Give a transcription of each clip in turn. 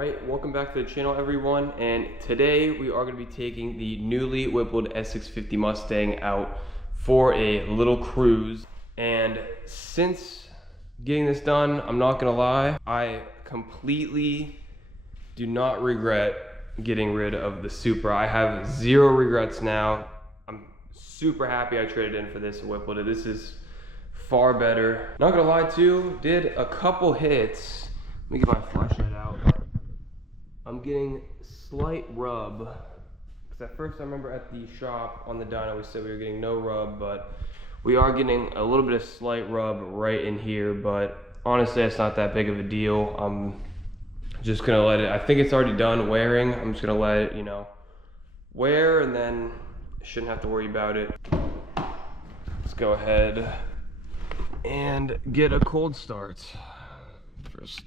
Alright, welcome back to the channel everyone, and today we are going to be taking the newly whippled S650 Mustang out for a little cruise. And since getting this done, I'm not going to lie, I completely do not regret getting rid of the Supra. I have zero regrets now. I'm super happy I traded in for this and whippled it. This is far better. Not going to lie too, did a couple hits. Let me get my flashlight out. I'm getting slight rub, because at first I remember at the shop on the dyno we said we were getting no rub, but we are getting a little bit of slight rub right in here, but honestly it's not that big of a deal. I'm just gonna let it, I think it's already done wearing. I'm just gonna let it, you know, wear, and then I shouldn't have to worry about it. Let's go ahead and get a cold start first.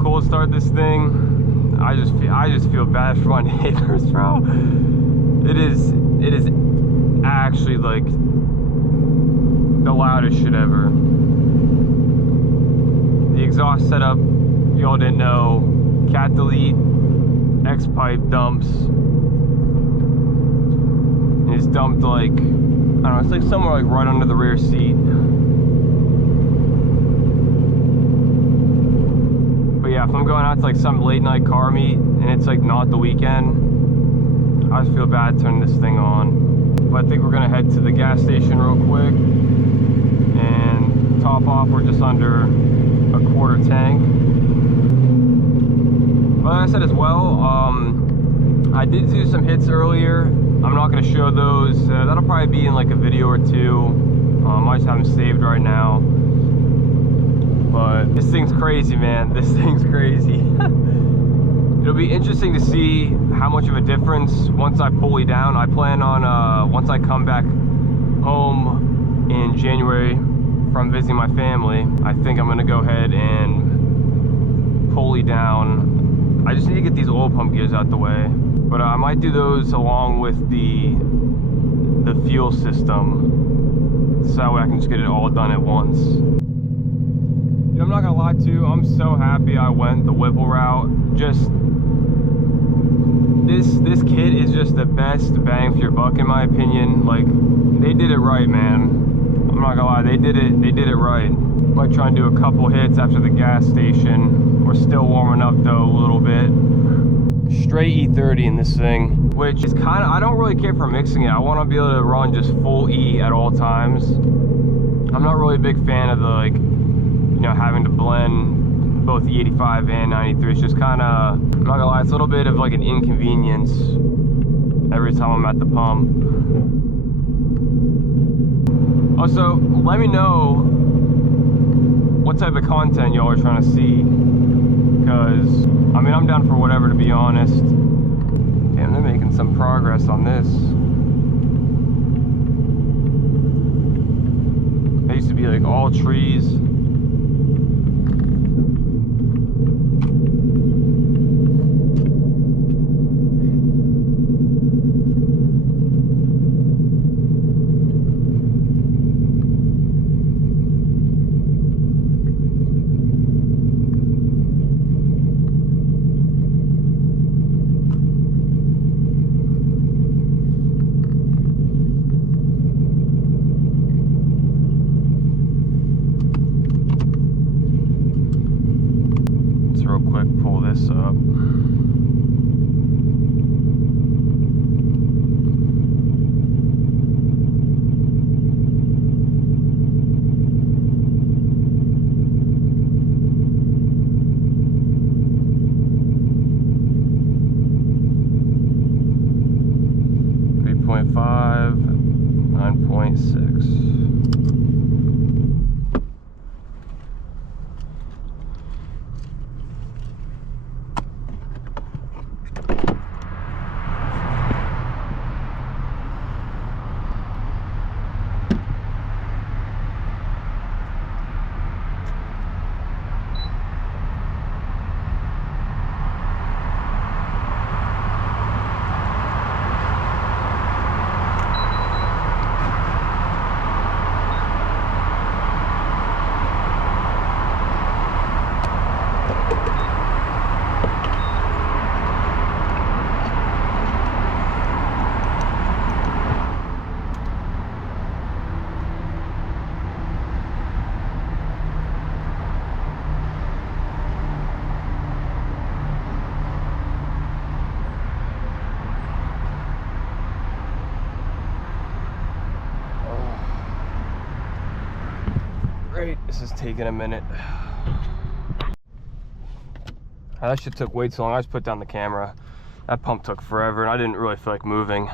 Cold start this thing, I just feel bad for my neighbors, bro. It is actually like the loudest shit ever. The exhaust setup, if y'all didn't know, cat delete, X pipe dumps. And it's dumped like, I don't know, it's like somewhere like right under the rear seat. Yeah, if I'm going out to like some late night car meet and it's like not the weekend, I just feel bad turning this thing on. But I think we're gonna head to the gas station real quick and top off. We're just under a quarter tank. But like I said as well, I did do some hits earlier. I'm not gonna show those. That'll probably be in like a video or two. I just have them saved right now. But this thing's crazy, man. This thing's crazy. It'll be interesting to see how much of a difference once I pulley down. I plan on, once I come back home in January from visiting my family, I think I'm gonna go ahead and pulley down. I just need to get these oil pump gears out the way. But I might do those along with the fuel system, so that way I can just get it all done at once. I'm not gonna lie to you, I'm so happy I went the Whipple route. Just this kit is just the best bang for your buck in my opinion. Like, they did it right, man. I'm not gonna lie, they did it right. Might try and do a couple hits after the gas station. We're still warming up though a little bit. Straight E30 in this thing, which is kind of, I don't really care for mixing it. I want to be able to run just full E at all times. I'm not really a big fan of the, like, you know, having to blend both the 85 and 93. It's just kind of, I'm not gonna lie, it's a little bit of like an inconvenience every time I'm at the pump. Also, let me know what type of content y'all are trying to see, because I mean, I'm down for whatever, to be honest. Damn, they're making some progress on this. They used to be like all trees. Pull this up. .5, 9.6. Alright, this is taking a minute. That shit took way too long. I just put down the camera. That pump took forever and I didn't really feel like moving.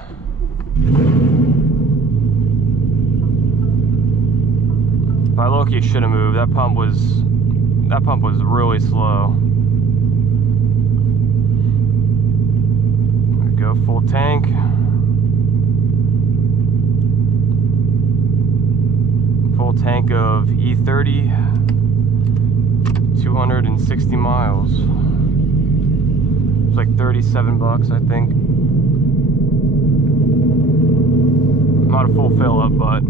I low-key should have moved. That pump was really slow. There we go, full tank. Full tank of E30, 260 miles. It's like 37 bucks, I think. Not a full fill up, but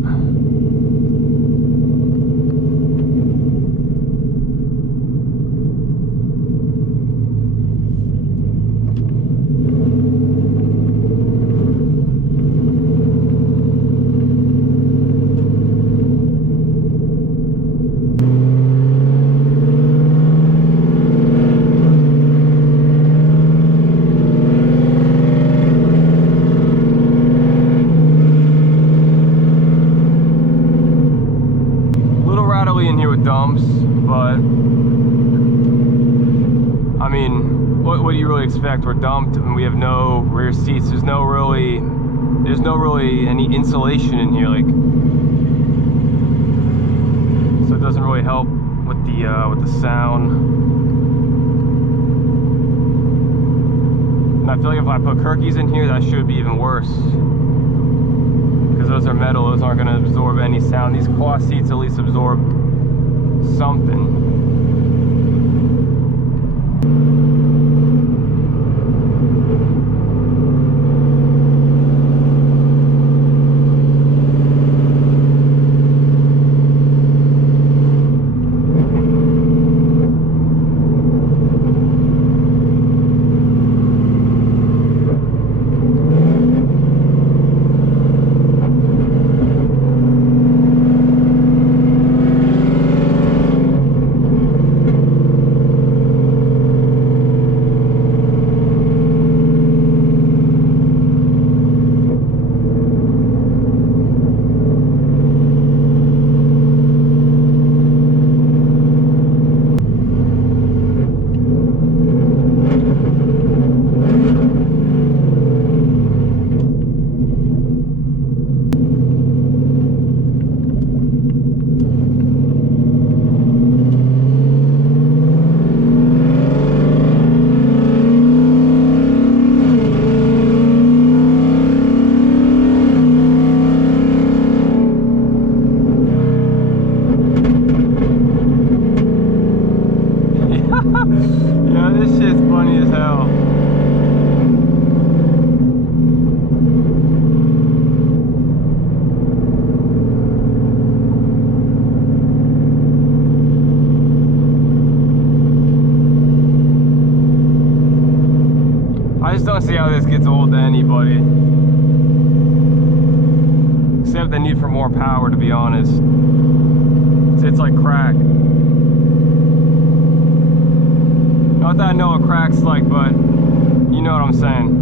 dumps, but I mean, what do you really expect? We're dumped and we have no rear seats. There's no really any insulation in here, like, so it doesn't really help with the sound. And I feel like if I put Kirkies in here, that should be even worse, because those are metal. Those aren't going to absorb any sound. These cloth seats at least absorb something. I just don't see how this gets old to anybody, except the need for more power, to be honest. It's like crack. Not that I know what crack's like, but you know what I'm saying.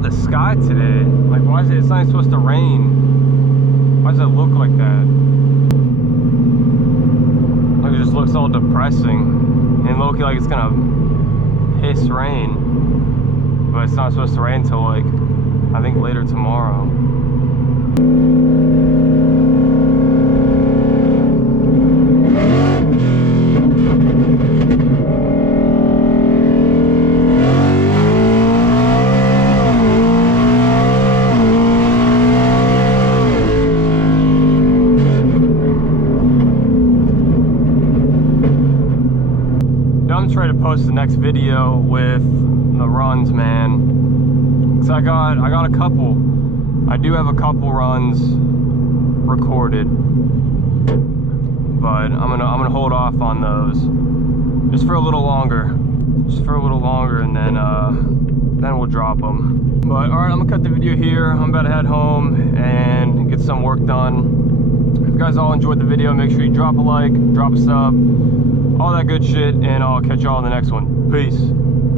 The sky today, like, why is it? It's not even supposed to rain. Why does it look like that? Like, it just looks all depressing and low-key like it's gonna piss rain. but it's not supposed to rain until like, I think later tomorrow. I'm trying to post the next video with the runs, man, because I got a couple. I do have a couple runs recorded, but I'm gonna hold off on those just for a little longer, and then we'll drop them. But all right, I'm gonna cut the video here. I'm about to head home and get some work done. If you guys all enjoyed the video, make sure you drop a like, drop a sub, all that good shit, and I'll catch y'all in the next one. Peace.